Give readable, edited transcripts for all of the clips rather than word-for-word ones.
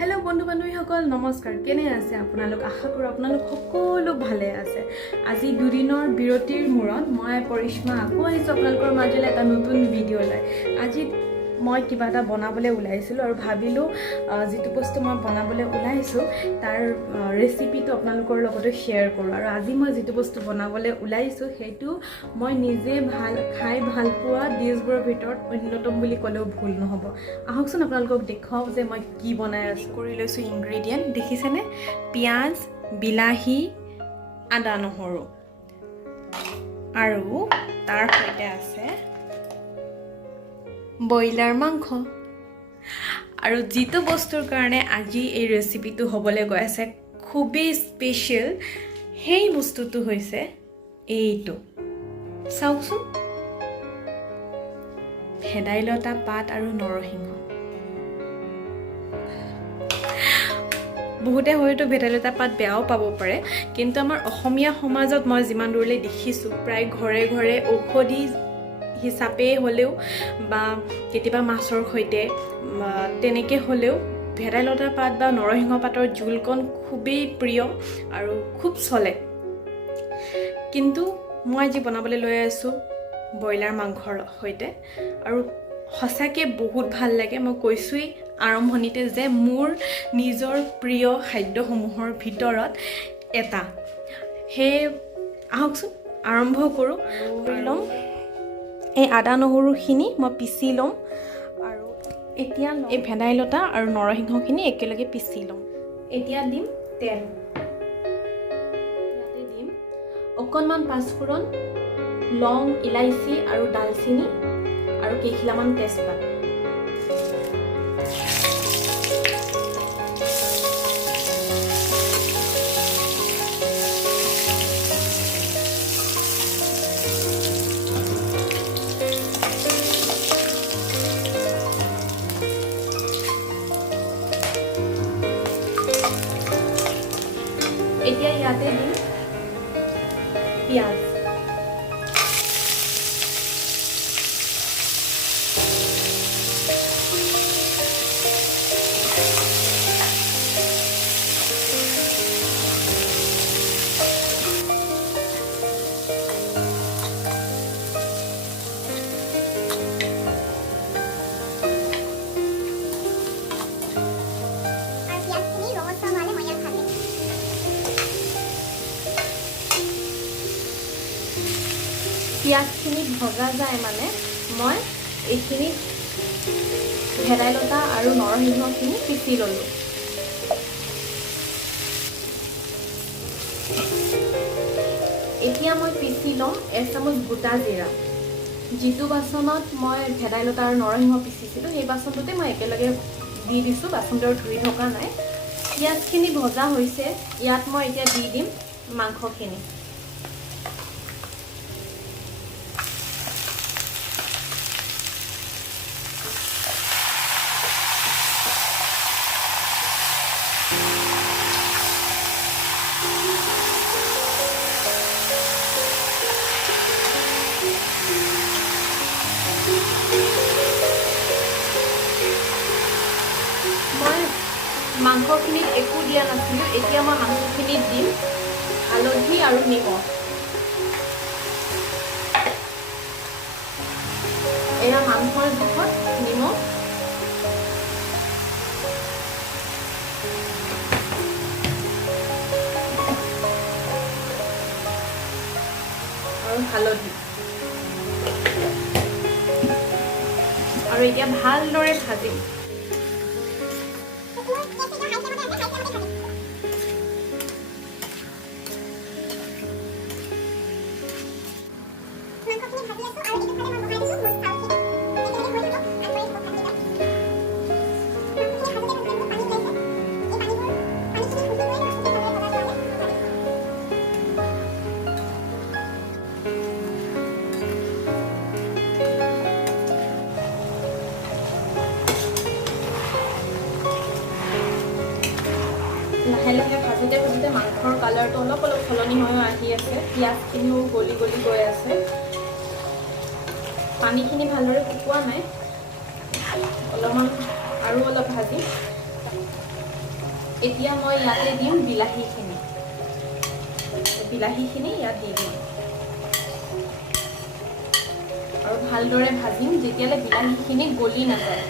Hello बंधु बान्धवीসকল नमस्कार केने আছে আপোনালোক আশা কৰো আপোনালোক সকলো ভালে আছে আজি দুদিনৰ বিৰতিৰ মূৰত মই পৰিশ্মা আকৌ আহিছো আপোনালোকৰ মাজলৈ এটা নতুন ভিডিও লৈ আজি মই কিবা এটা বনাবলৈ ওলাইছিলো আৰু ভাবিলো যেটো বস্তু মই বনাবলৈ ওলাইছো তাৰ ৰেচিপিটো আপোনালোকৰ লগতে শেয়াৰ কৰো আৰু আজি মই যেটো বস্তু বনাবলৈ ওলাইছো হেতু মই নিজে খাই ভাল পোৱা ডিশবোৰৰ ভিতৰত অন্যতম বুলি ক'লেও ভুল নহব আহকচোন আপোনালোকক দেখাও যে মই কি বনাই আছো কৰি লৈছো ইনগ্ৰেডিয়েন্ট দেখিছেনে পিয়াজ বিলাহী আদা নহৰু আৰু তাৰ সৈতে আছে বইলাৰ মাংখো আৰু যেটো বস্তুৰ কাৰণে আজি এই ৰেচিপিটো হ'বলৈ গৈ আছে খুবই স্পেশাল হেই বস্তুটো হৈছে এইটো চাওকচোন ভেদাইলতা পাত আৰু নৰসিংহ বহুতে হয়তো ভেদাইলতা পাত বেয়াও পাব পাৰে কিন্তু আমাৰ অসমীয়া সমাজত মই যিমান দূৰলৈ দেখিছো প্ৰায় ঘৰে ঘৰে ঔষধি হিচাপে হলেও বা কেতিয়াবা মাছৰ সৈতে তেনেকে হলেও ভেদাইলতা পাত বা নৰসিংহ পাতৰ জুলকন খুবেই প্ৰিয় আৰু খুব চলে কিন্তু মই আজি বনাবলৈ লৈ আছো বইলাৰ মাংসৰ সৈতে আৰু হসাকে বহুত ভাল লাগে মই কৈছোই আৰম্ভণিতে যে মোৰ নিজৰ প্ৰিয় খাদ্যসমূহৰ ভিতৰত এটা হে আহকচোন আৰম্ভ কৰো লম এই আদা নহৰুখিনি মই পিছি লম আৰু এতিয়া এই ভেদাইলতা আৰু নৰসিংহখিনি একেলগে পিছি লম এতিয়া দিম তেল ইয়াতে দিম অকণমান পাঁচফোৰণ লং ইলাইচি আৰু দালচিনি আৰু কেইখিলামান তেজপাত এতিয়া ইয়াতে দিম পিয়াজ পিয়াজখিনি ভজা যায় মানে মই এইখিনি ভেদাইলতা আৰু নৰসিংহখিনি পিছি ললো এতিয়া মই পিছি লম এচামুচ গোটা জিৰা যেটো বাচনত মই ভেদাইলতা আৰু নৰসিংহ পিছিছিলো সেই বাচনটোতে মই একেলগে দি দিছো বাচনটো ধুই থকা নাই পিয়াজখিনি ভজা হৈছে ইয়াত মই এতিয়া দি দিম মাংসখিনি মাংসখিনিত একো দিয়া নাছিলো এতিয়া মই মাংসখিনিত দিম হালধি আৰু নিমখ এয়া মাংসৰ জোখত নিমখ আৰু হালধি আৰু এতিয়া ভালদৰে ভাজিম লাহে লাহে ভাজোতে ভাজোতে মাংসৰ কালাৰটো অলপ অলপ সলনি হৈ আহি আছে পিয়াজখিনিও গলি গলি গৈ আছে পানীখিনি ভালদৰে শুকোৱা নাই অলপমান আৰু অলপ ভাজি এতিয়া মই ইয়াতে দিম বিলাহীখিনি। বিলাহীখিনি ইয়াত দি দিম আৰু ভালদৰে ভাজিম যেতিয়ালৈ বিলাহীখিনি গলি নাযায়।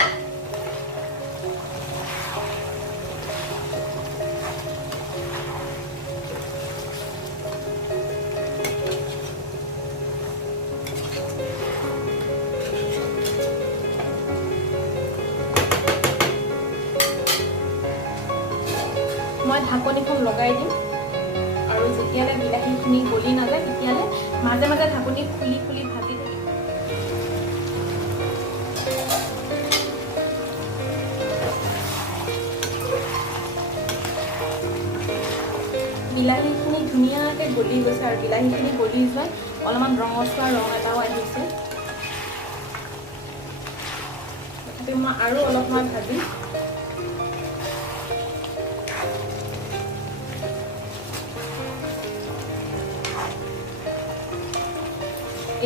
মই ঢাকনিখন লগাই দিম আৰু যেতিয়ালৈ বিলাহীখিনি গলি নাযায় তেতিয়ালৈ মাজে মাজে ঢাকনি খুলি খুলি ভাজি থাকিম। বিলাহীখিনি ধুনীয়াকৈ গলি গৈছে আৰু বিলাহীখিনি গলি যোৱাত অলপমান ৰঙচুৱা ৰং এটাও আহিছে। তথাপি মই আৰু অলপ সময় ভাজিম।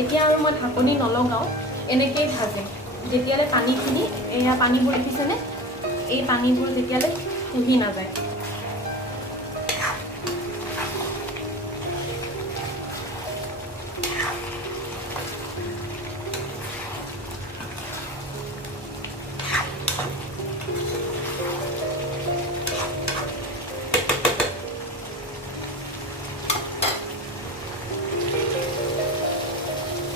এতিয়া আৰু মই ঢাকনি নলগাওঁ, এনেকেই ভাজিম যেতিয়ালৈ পানীখিনি, এয়া পানীবোৰ দেখিছেনে, এই পানীবোৰ যেতিয়ালৈ শুহি নাযায়।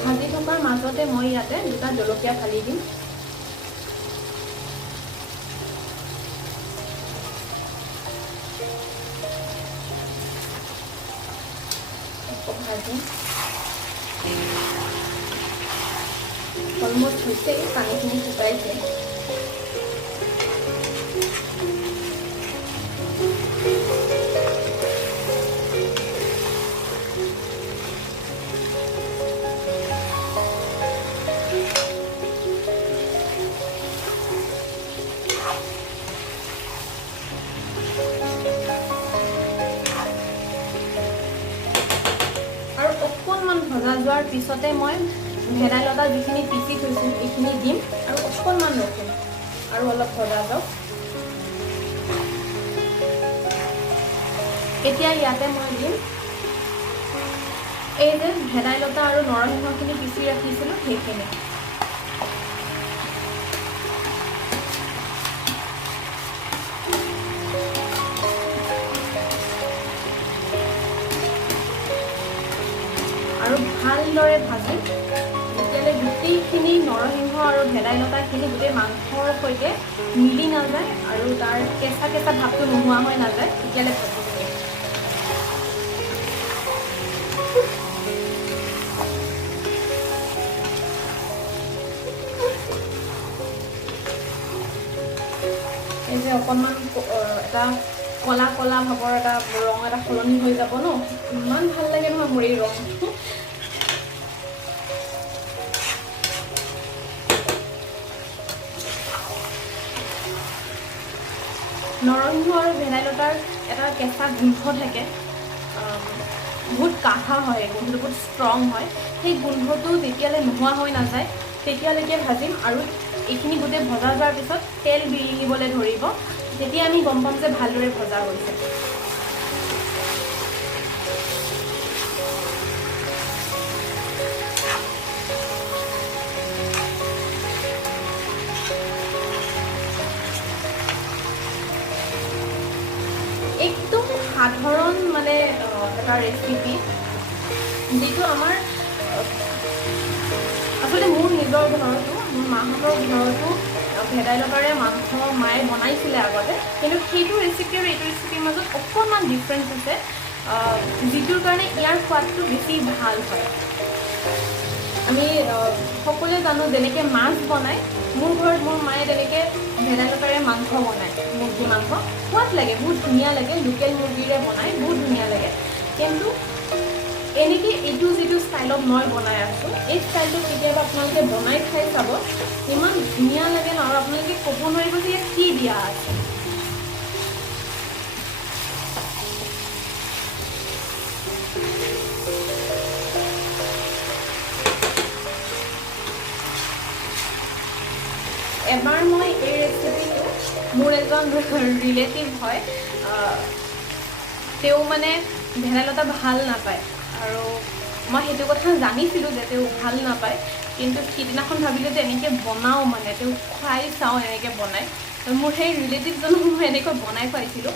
ভাজি থকাৰ মাজতে মই ইয়াতে দুটা জলকীয়া ফালি দিম। ভাজিম অলমষ্ট হৈছে, পানীখিনি শুকাইছে। ভজা যোৱাৰ পিছতে মই ভেদাইলতা যিখিনি পিচি থৈছোঁ এইখিনি দিম আৰু অকণমান ৰখিম আৰু অলপ ভজা যাওক। এতিয়া ইয়াতে মই দিম এই যে ভেদাইলতা আৰু নৰসিংহখিনি পিচি ৰাখিছিলোঁ সেইখিনি। আৰু ভালদৰে ভাজি যেতিয়ালৈ গোটেইখিনি নৰসিংহ আৰু ভেদাইলতাখিনি গোটেই মাংসৰ সৈতে মিলি নাযায় আৰু তাৰ কেঁচা কেঁচা ভাৱটো নোহোৱা হৈ নাযায় তেতিয়ালৈ ভাজিব লাগে। এই যে অকণমান এটা কলা কলা ভাৱৰ এটা ৰং এটা সলনি হৈ যাব ন, ইমান ভাল লাগে নহয় মোৰ এই ৰংটো। নৰসিংহ আৰু ভেদাইলতাৰ এটা কেঁচা গোন্ধ থাকে, বহুত কাঢ়া হয়, গোন্ধটো বহুত ষ্ট্ৰং হয়। সেই গোন্ধটো যেতিয়ালৈ নোহোৱা হৈ নাযায় তেতিয়ালৈকে ভাজিম আৰু এইখিনি গোটেই ভজা যোৱাৰ পিছত তেল বিৰিঙিবলৈ ধৰিব, তেতিয়া আমি গম পাম যে ভালদৰে ভজা হৈছে। একদম সাধাৰণ মানে এটা ৰেচিপি, যিটো আমাৰ আচলতে মোৰ নিজৰ ঘৰতো, মোৰ মাহঁতৰ ঘৰতো ভেদাইলতাৰে মাংস মায়ে বনাইছিলে আগতে, কিন্তু সেইটো ৰেচিপি আৰু এইটো ৰেচিপিৰ মাজত অকণমান ডিফাৰেঞ্চ আছে, যিটোৰ কাৰণে ইয়াৰ সোৱাদটো বেছি ভাল হয়। আমি সকলোৱে জানো যেনেকৈ মাছ বনায়, মোৰ ঘৰত মোৰ মায়ে তেনেকৈ ভেদাইলতাৰে মাংস বনায়, মুৰ্গী মাংস সোৱাদ লাগে, বহুত ধুনীয়া লাগে, লোকেল মুৰ্গীৰে বনায়, বহুত ধুনীয়া লাগে। কিন্তু এনেকৈ এইটো যিটো ষ্টাইলত মই বনাই আছোঁ, এই ষ্টাইলটো কেতিয়াবা আপোনালোকে বনাই খাই চাব, ইমান ধুনীয়া লাগে ন, আৰু আপোনালোকে ক'ব নোৱাৰিব যে ইয়াত কি দিয়া আছে। এবাৰ মই এই ৰেচিপিটো মোৰ এজন ৰিলেটিভ হয়, তেওঁ মানে ভেদাইলতা ভাল নাপায় আৰু মই সেইটো কথা জানিছিলোঁ যে তেওঁ ভাল নাপায়, কিন্তু সিদিনাখন ভাবিলোঁ যে এনেকৈ বনাওঁ, মানে তেওঁ খুৱাই চাওঁ এনেকৈ বনাই। মোৰ সেই ৰিলেটিভজনক মই এনেকৈ বনাই খুৱাইছিলোঁ,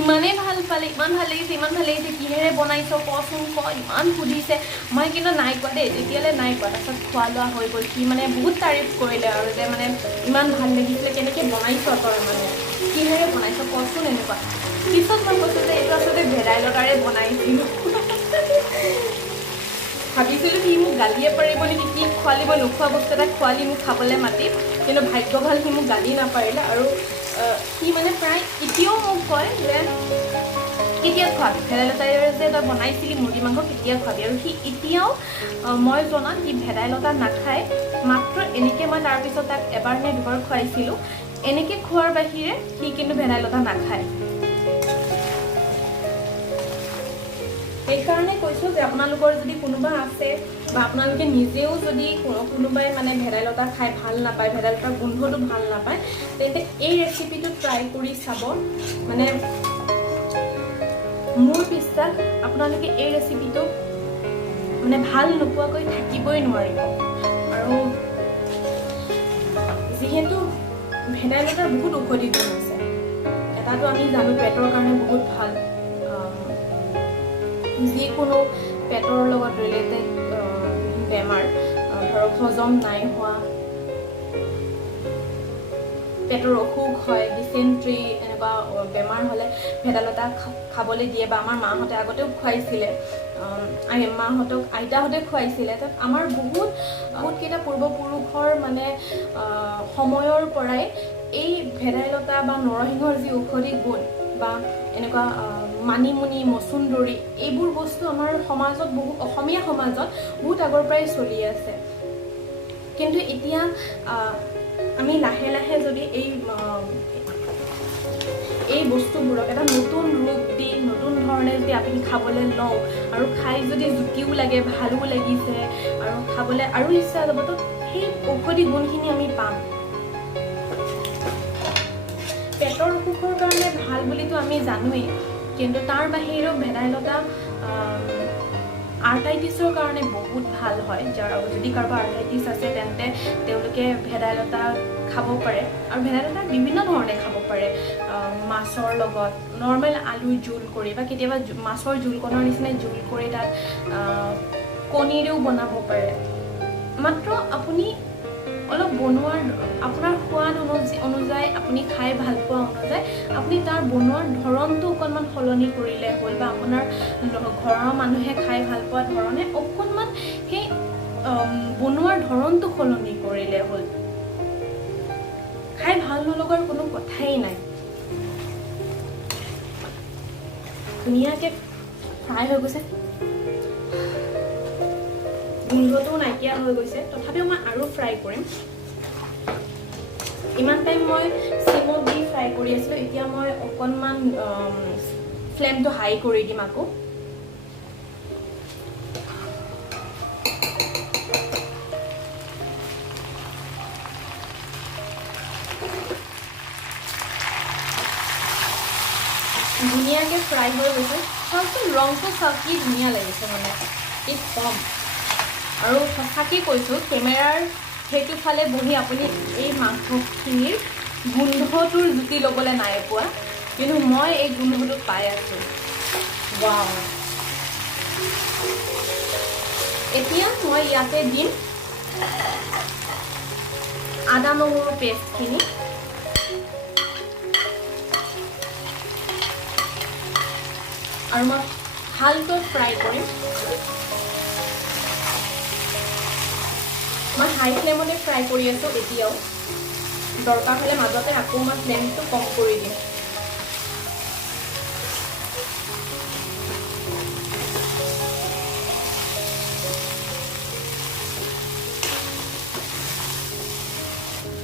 ইমানেই ভাল পালে, ইমান ভাল লাগিছে, ইমান ভাল লাগিছে, কিহেৰে বনাইছ কচোন ক, ইমান সুধিছে। মই কিন্তু নাই কোৱা দেই, তেতিয়ালৈ নাই কোৱা। তাৰপিছত খোৱা লোৱা হৈ গ'ল, সি মানে বহুত তাৰিফ কৰিলে আৰু যে মানে ইমান ভাল লাগিছিলে, কেনেকৈ বনাইছ তই, মানে কিহেৰে বনাইছ কচোন এনেকুৱা। পিছত মই কৈছোঁ যে এইটো আচলতে ভেদাইলতাৰে বনাইছিলোঁ। ভাবিছিলোঁ সি মোক গালিয়ে পাৰিব নেকি, কি খোৱালি, মই নোখোৱা বস্তু এটা খোৱালি মোক খাবলৈ মাতি, কিন্তু ভাগ্য ভাল সি মোক গালি নাপাৰিলে। আৰু সি মানে প্ৰায় এতিয়াও মোক কয় যে কেতিয়া খোৱাবি, ভেদাইলতাৰে যে তই বনাইছিলি মুৰ্গী মাংস কেতিয়া খোৱাবি। আৰু সি এতিয়াও মই জনাত সি ভেদাইলতা নাখায়, মাত্ৰ এনেকৈ মই তাৰপিছত তাক এবাৰ নে দুবাৰ খুৱাইছিলোঁ, এনেকৈ খোৱাৰ বাহিৰে সি কিন্তু ভেদাইলতা নাখায়। সেইকাৰণে কৈছোঁ যে আপোনালোকৰ যদি কোনোবা আছে বা আপোনালোকে নিজেও যদি কোনোবাই মানে ভেদাইলতা খাই ভাল নাপায়, ভেদাইলতাৰ গোন্ধটো ভাল নাপায়, তেন্তে এই ৰেচিপিটো ট্ৰাই কৰি চাব। মানে মোৰ বিশ্বাস আপোনালোকে এই ৰেচিপিটো মানে ভাল নোপোৱাকৈ থাকিবই নোৱাৰিব। আৰু যিহেতু ভেদাইলতাৰ বহুত ঔষধি গুণ আছে, এটাটো আমি জানো পেটৰ কাৰণে বহুত ভাল, যিকোনো পেটৰ লগত ৰিলেটেড বেমাৰ, ধৰক হজম নাই হোৱা, পেটৰ অসুখ হয়, ডিচেণ্ট্ৰি এনেকুৱা বেমাৰ হ'লে ভেদাইলতা খাবলৈ দিয়ে, বা আমাৰ মাহঁতে আগতেও খুৱাইছিলে, মাহঁতক আইতাহঁতে খুৱাইছিলে। তাত আমাৰ বহুতকেইটা পূৰ্বপুৰুষৰ মানে সময়ৰ পৰাই এই ভেদাইলতা বা নৰসিংহৰ যি ঔষধি গুণ বা এনেকুৱা মানিমুনি, মচুন্দৰী, এইবোৰ বস্তু আমাৰ সমাজত অসমীয়া সমাজত বহুত আগৰ পৰাই চলি আছে। কিন্তু এতিয়া আমি লাহে লাহে যদি এই বস্তুবোৰক এটা নতুন ৰূপ দি, নতুন ধৰণে যদি আপুনি খাবলৈ লওঁ, আৰু খাই যদি জুতিও লাগে, ভালো লাগিছে, আৰু খাবলৈ আৰু ইচ্ছা যাব, তো সেই ঔষধি গুণখিনি আমি পাম। পেটৰ অসুখৰ কাৰণে ভাল বুলিতো আমি জানোৱেই, কিন্তু তাৰ বাহিৰেও ভেদাইলতা আৰ্থ্ৰাইটিছৰ কাৰণে বহুত ভাল হয়। যদি কাৰোবাৰ আৰ্থ্ৰাইটিছ আছে তেন্তে তেওঁলোকে ভেদাইলতা খাব পাৰে, আৰু ভেদাইলতা বিভিন্ন ধৰণে খাব পাৰে, মাছৰ লগত, নৰ্মেল আলুৰ জোল কৰি, বা কেতিয়াবা মাছৰ জোলকণৰ নিচিনা জোল কৰি তাত কণীৰেও বনাব পাৰে। মাত্ৰ আপুনি অলপ বনোৱাৰ, আপোনাৰ সোৱাদ অনুযায়ী, আপুনি খাই ভাল পোৱা অনুযায়ী আপুনি তাৰ বনোৱাৰ ধৰণটো অকণমান সলনি কৰিলে হ'ল, বা আপোনাৰ ঘৰৰ মানুহে খাই ভাল পোৱা ধৰণে অকণমান সেই বনোৱাৰ ধৰণটো সলনি কৰিলে হ'ল। খাই ভাল নলগাৰ কোনো কথাই নাই। ধুনীয়াকৈ ফ্ৰাই হৈ গৈছে, গোন্ধটোও নাইকিয়া হৈ গৈছে, তথাপিও মই আৰু ফ্ৰাই কৰিম। ইমান টাইম মই চিমত দি ফ্ৰাই কৰি আছিলোঁ, এতিয়া মই অকণমান ফ্লেমটো হাই কৰি দিম আকৌ। ধুনীয়াকৈ ফ্ৰাই হৈ গৈছে, চাওকচোন ৰংটো চাওক কি ধুনীয়া লাগিছে, মানে কি কম। আৰু সঁচাকৈ কৈছোঁ, কেমেৰাৰ সেইটো ফালে বহি আপুনি এই মাংসখিনিৰ গোন্ধটোৰ জুতি ল'বলৈ নাই পোৱা, কিন্তু মই এই গোন্ধটো পাই আছোঁ। ৱাও! এতিয়া মই ইয়াতে দিম আদা নহৰু পেষ্টখিনি, আৰু মই ভালকৈ ফ্ৰাই কৰিম। মই হাই ফ্লেমতে ফ্ৰাই কৰি আছোঁ এতিয়াও, দৰকাৰ হ'লে মাজতে আকৌ মই ফ্লেমটো কম কৰি দিম।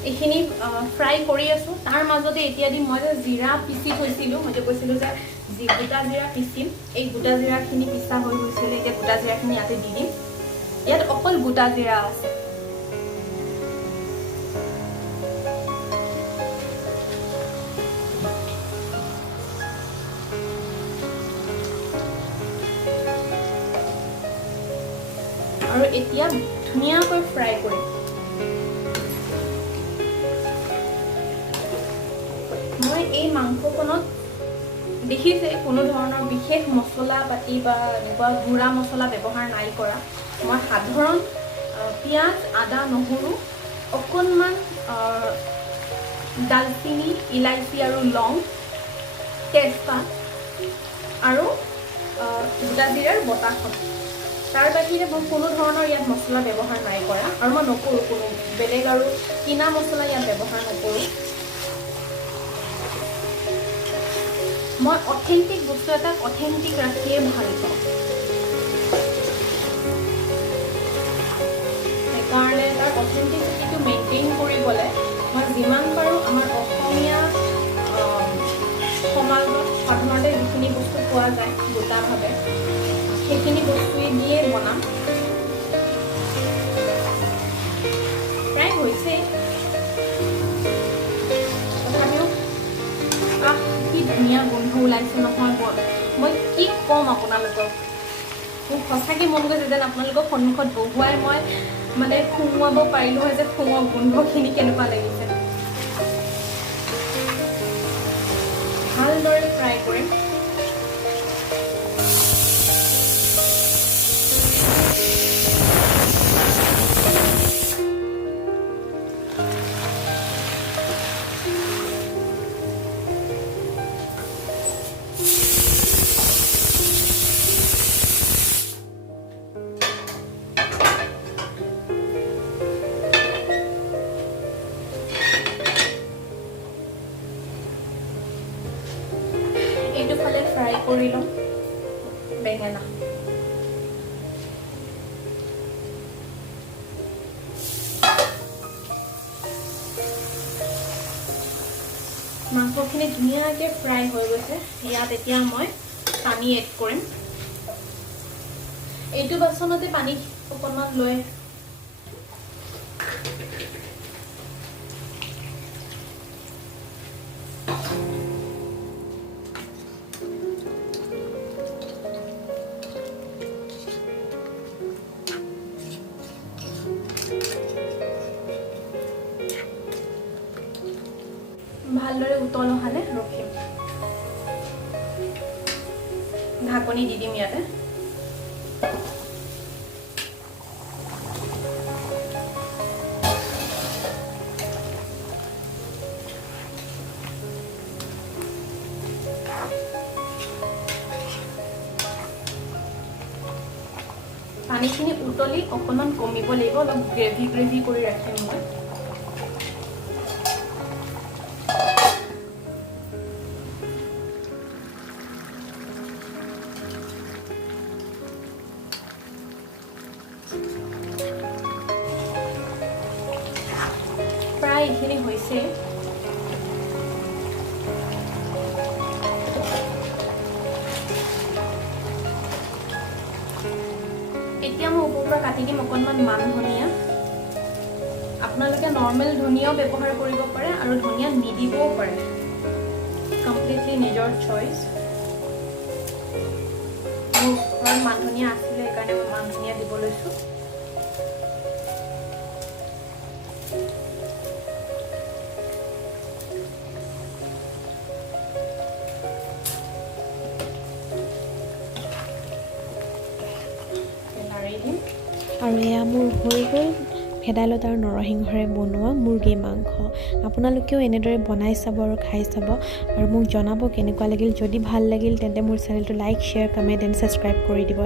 এইখিনি ফ্ৰাই কৰি আছোঁ, তাৰ মাজতে এতিয়া দিম মই যে জিৰা পিচি থৈছিলোঁ, মই যে কৈছিলোঁ যে গোটা জিৰা পিচিম, এই গোটা জিৰাখিনি পিচা হৈ গৈছিলে, এতিয়া গোটা জিৰাখিনি ইয়াতে দি দিম। ইয়াত অকল গোটা জিৰা আছে। আৰু এতিয়া ধুনীয়াকৈ ফ্ৰাই কৰিম। মই এই মাংসকণত দেখিছে কোনো ধৰণৰ বিশেষ মছলা পাতি বা এনেকুৱা গুড়া মছলা ব্যৱহাৰ নাই কৰা। মই সাধাৰণ পিঁয়াজ, আদা, নহৰু, অকণমান ডালচিনি, ইলাইচি আৰু লং, তেজপাত আৰু গোটা জিৰাৰ বটাখন, তাৰ বাহিৰে মই কোনো ধৰণৰ ইয়াত মছলা ব্যৱহাৰ নাই কৰা আৰু মই নকৰোঁ, কোনো বেলেগ আৰু কিনা মছলা ইয়াত ব্যৱহাৰ নকৰোঁ। মই অথেণ্টিক বস্তু এটাক অথেণ্টিক ৰাখিয়ে ভাল পাওঁ। সেইকাৰণে তাৰ অথেণ্টিচিটিটো মেইনটেইন কৰিবলৈ মই যিমান পাৰোঁ আমাৰ অসমীয়া সমাজত সাধাৰণতে যিখিনি বস্তু পোৱা যায় গোটাভাৱে, সেইখিনি বস্তুৱে দিয়ে বনাম। প্ৰায় হৈছেই, তথাপিও কি ধুনীয়া গোন্ধ ওলাইছে নহয়। মই কি ক'ম আপোনালোকক, মোক সঁচাকৈ মন গৈছে যেন আপোনালোকক সন্মুখত বহুৱাই মই মানে সুমুৱাব পাৰিলোঁ হয় যে গোন্ধখিনি কেনেকুৱা লাগিছে। ভালদৰে ফ্ৰাই কৰিম। এইটো ফালে ফ্ৰাই কৰি লওঁ বেঙেনা। মাংসখিনি ধুনীয়াকৈ ফ্ৰাই হৈ গৈছে। ইয়াত এতিয়া মই পানী এড কৰিম। এইটো বাচনতে পানী অকণমান লৈ ভালদৰে উতল অহালে ৰখিম। ঢাকনি দি দিম ইয়াতে। পানীখিনি উতলি অকণমান কমিব লাগিব, অলপ গ্ৰেভি কৰি ৰাখিম মই। প্ৰায় এইখিনি হৈছে। এতিয়া মই ওপৰৰ পৰা কাটি দিম অকণমান মান ধনিয়া। আপোনালোকে নৰ্মেল ধনিয়াও ব্যৱহাৰ কৰিব পাৰে আৰু ধনিয়া নিদিবও পাৰে, কমপ্লিটলি নিজৰ চইচ। মোৰ ঘৰত মান ধনিয়া আছিলে, সেইকাৰণে মই মান ধনিয়া দিব লৈছোঁ। আৰু এয়া মোৰ হৈ গ'ল ভেদাইলতা আৰু নৰসিংহৰে বনোৱা মুৰ্গী মাংস। আপোনালোকেও এনেদৰে বনাই চাব আৰু খাই চাব আৰু মোক জনাব কেনেকুৱা লাগিল। যদি ভাল লাগিল তেন্তে মোৰ চেনেলটো like, share, comment and subscribe কৰি দিব।